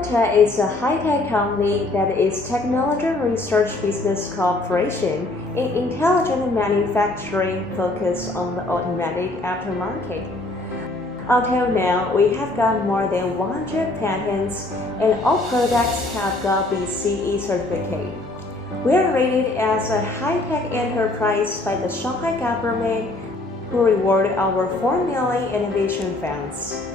Gubot is a high-tech company that is Technology Research Business Corporation in intelligent manufacturing focused on the automatic aftermarket. Until now, we have got more than 100 patents and all products have got BCE certificate. We are rated as a high-tech enterprise by the Shanghai government, who reward our 4 million innovation funds.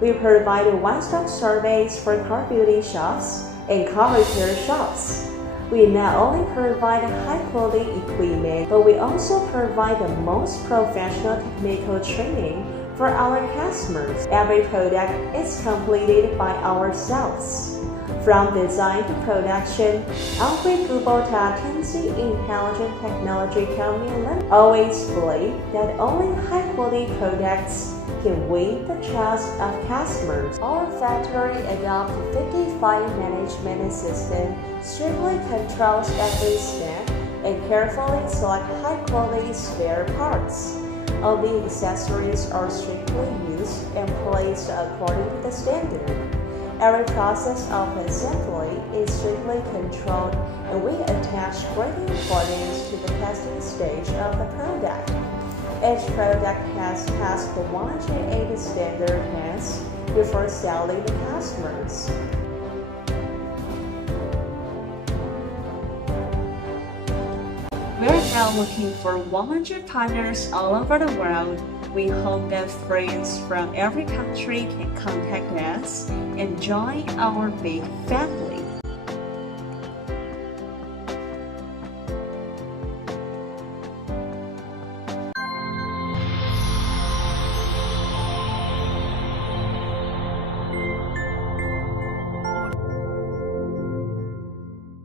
We provide one-stop service for car beauty shops and car repair shops. We not only provide high-quality equipment, but we also provide the most professional technical training for our customers. Every product is completed by ourselves. From design to production, our Gubot Tensi Intelligent Technology Company always believe that only high-quality products can win the trust of customers. Our factory adopts 55 management system, strictly controls every step, and carefully select high-quality spare parts. All the accessories are strictly used and placed according to the standard. Every process of assembly is strictly controlled, and we attach great importance to the testing stage of the product. Each product has passed the 108 standard test before selling to customers. We're now looking for 100 partners all over the world. We hope that friends from every country can contact us and join our big family.